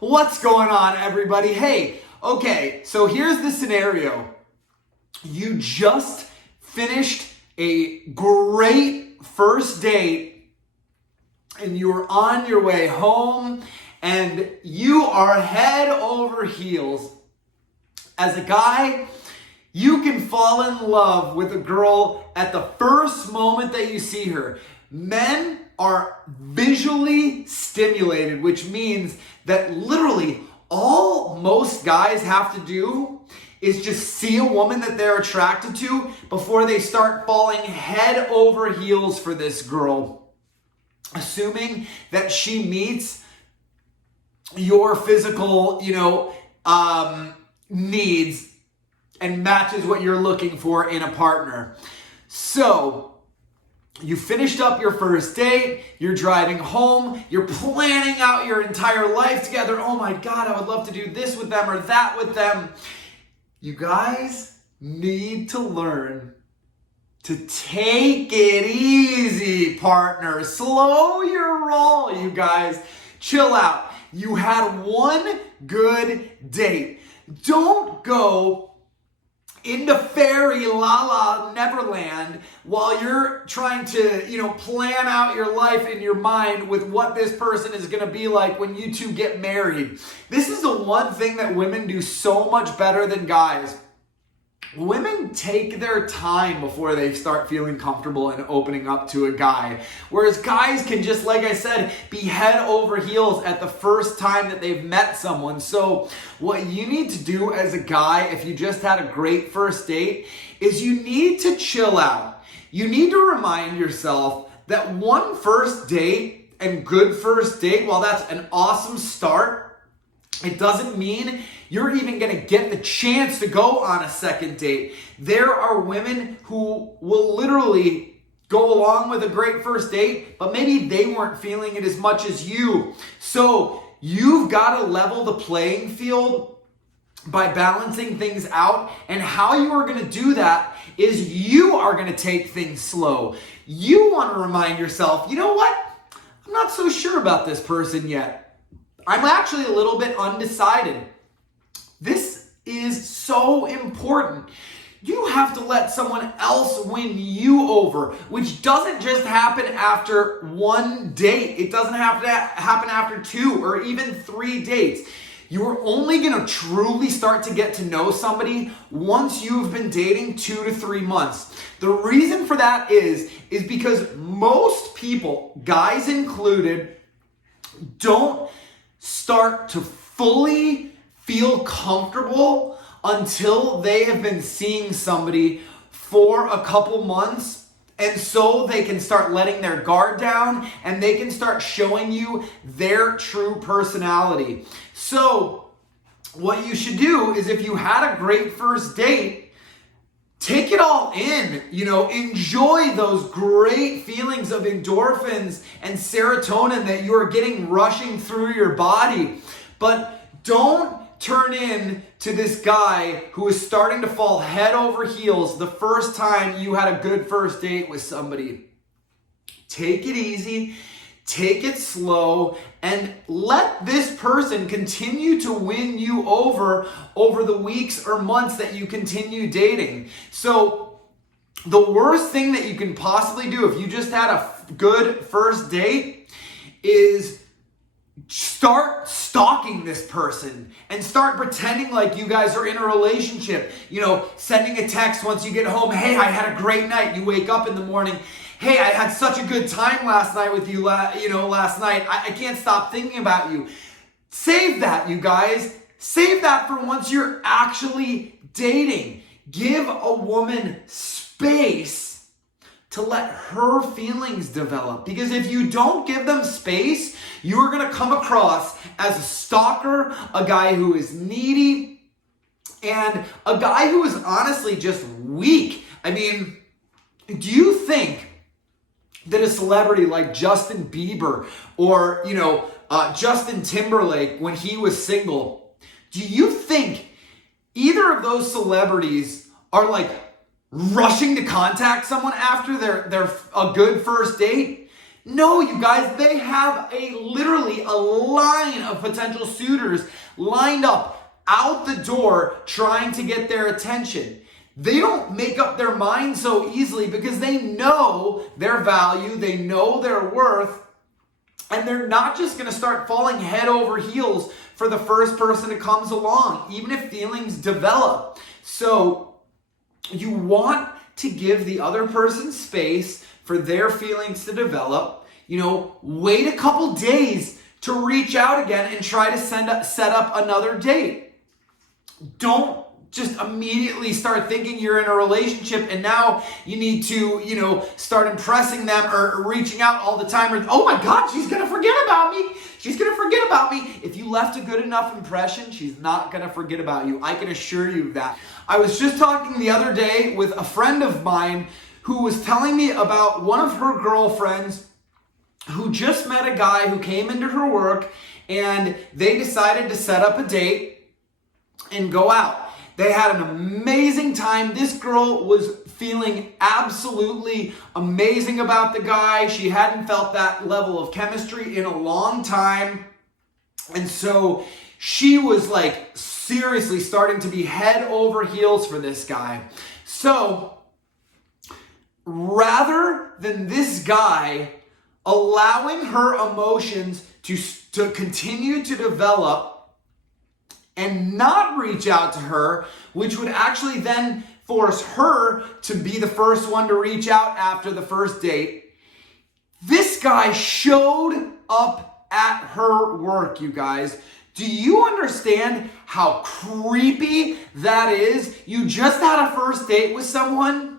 What's going on, everybody? Hey, okay, so here's the scenario. You just finished a great first date and you're on your way home and you are head over heels. As a guy, you can fall in love with a girl at the first moment that you see her. Men are visually stimulated, which means that literally all most guys have to do is just see a woman that they're attracted to before they start falling head over heels for this girl, assuming that she meets your physical, needs and matches what you're looking for in a partner. So, you finished up your first date, you're driving home, you're planning out your entire life together. Oh my God, I would love to do this with them or that with them. You guys need to learn to take it easy, partner. Slow your roll, you guys. Chill out. You had one good date. Don't go into fairy la la Neverland while you're trying to, plan out your life in your mind with what this person is going to be like when you two get married. This is the one thing that women do so much better than guys. Women take their time before they start feeling comfortable and opening up to a guy. Whereas guys can just, like I said, be head over heels at the first time that they've met someone. So what you need to do as a guy, if you just had a great first date, is you need to chill out. You need to remind yourself that one first date and good first date, while that's an awesome start, it doesn't mean you're even going to get the chance to go on a second date. There are women who will literally go along with a great first date, but maybe they weren't feeling it as much as you. So you've got to level the playing field by balancing things out. And how you are going to do that is you are going to take things slow. You want to remind yourself, you know what? I'm not so sure about this person yet. I'm actually a little bit undecided. This is so important. You have to let someone else win you over, which doesn't just happen after one date. It doesn't have to happen after 2 or even 3 dates. You're only going to truly start to get to know somebody once you've been dating 2 to 3 months. The reason for that is because most people, guys included, don't start to fully feel comfortable until they have been seeing somebody for a couple months. And so they can start letting their guard down and they can start showing you their true personality. So what you should do is, if you had a great first date, take it all in, enjoy those great feelings of endorphins and serotonin that you're getting rushing through your body. But don't turn in to this guy who is starting to fall head over heels the first time you had a good first date with somebody. Take it easy. Take it slow and let this person continue to win you over the weeks or months that you continue dating. So the worst thing that you can possibly do if you just had a good first date is start stalking this person and start pretending like you guys are in a relationship. Sending a text once you get home. Hey, I had a great night. You wake up in the morning. Hey, I had such a good time last night with you, last night. I can't stop thinking about you. Save that, you guys. Save that for once you're actually dating. Give a woman space to let her feelings develop. Because if you don't give them space, you're going to come across as a stalker, a guy who is needy, and a guy who is honestly just weak. I mean, do you think that a celebrity like Justin Bieber or, Justin Timberlake, when he was single, do you think either of those celebrities are like rushing to contact someone after their a good first date? No, you guys, they have literally a line of potential suitors lined up out the door trying to get their attention. They don't make up their mind so easily because they know their value, they know their worth, and they're not just going to start falling head over heels for the first person that comes along, even if feelings develop. So you want to give the other person space for their feelings to develop. Wait a couple days to reach out again and try to set up another date. Don't just immediately start thinking you're in a relationship and now you need to, start impressing them or reaching out all the time. Or, oh my God, she's going to forget about me. She's going to forget about me. If you left a good enough impression, she's not going to forget about you. I can assure you of that. I was just talking the other day with a friend of mine who was telling me about one of her girlfriends who just met a guy who came into her work, and they decided to set up a date and go out. They had an amazing time. This girl was feeling absolutely amazing about the guy. She hadn't felt that level of chemistry in a long time. And so she was like seriously starting to be head over heels for this guy. So rather than this guy allowing her emotions to continue to develop and not reach out to her, which would actually then force her to be the first one to reach out after the first date, this guy showed up at her work, you guys. Do you understand how creepy that is? You just had a first date with someone,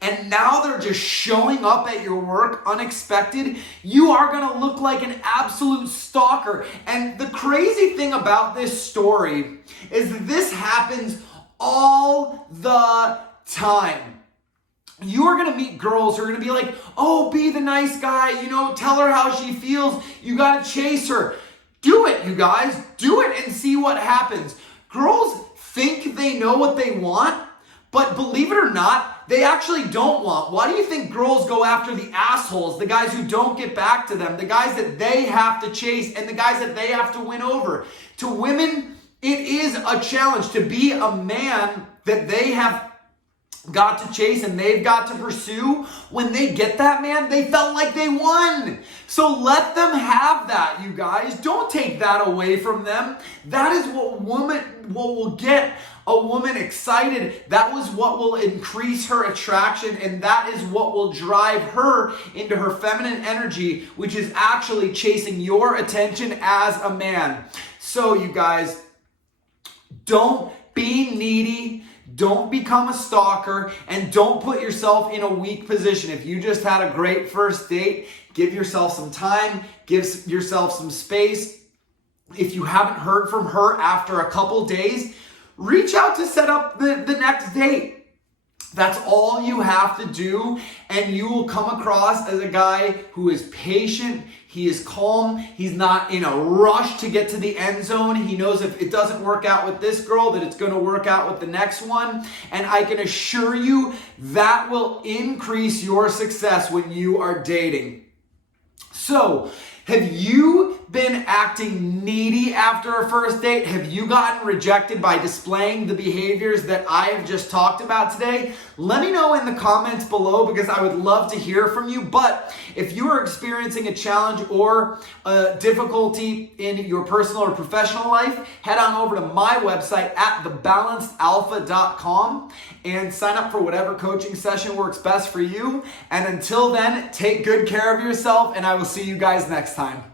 and now they're just showing up at your work unexpected. You are going to look like an absolute stalker. And the crazy thing about this story is that this happens all the time. You are going to meet girls who are going to be like, oh, be the nice guy, tell her how she feels. You got to chase her. Do it, you guys. Do it and see what happens. Girls think they know what they want, but believe it or not, they actually don't want. Why do you think girls go after the assholes, the guys who don't get back to them, the guys that they have to chase, and the guys that they have to win over? To women, it is a challenge to be a man that they have got to chase and they've got to pursue. When they get that man, they felt like they won. So let them have that, you guys. Don't take that away from them. That is what will get a woman excited. That was what will increase her attraction, and that is what will drive her into her feminine energy, which is actually chasing your attention as a man. So you guys, don't be needy. Don't become a stalker, and don't put yourself in a weak position. If you just had a great first date, give yourself some time, give yourself some space. If you haven't heard from her after a couple days, reach out to set up the next date. That's all you have to do, and you will come across as a guy who is patient. He is calm. He's not in a rush to get to the end zone. He knows if it doesn't work out with this girl, that it's going to work out with the next one. And I can assure you that will increase your success when you are dating. So, have you been acting needy after a first date? Have you gotten rejected by displaying the behaviors that I have just talked about today? Let me know in the comments below, because I would love to hear from you. But if you are experiencing a challenge or a difficulty in your personal or professional life, head on over to my website at thebalancedalpha.com and sign up for whatever coaching session works best for you. And until then, take good care of yourself, and I will see you guys next time.